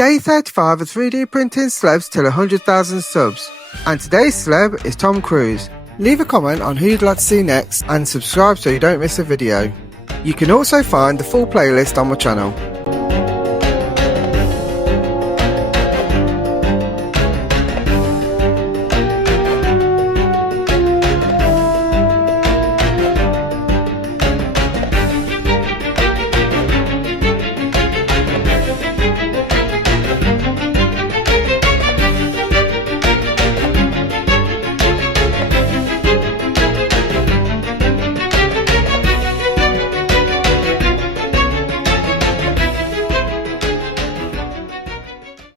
Day 35 of 3D printing celebs till 100,000 subs. And today's celeb is Tom Cruise. Leave a comment on who you'd like to see next and subscribe so you don't miss a video. You can also find the full playlist on my channel.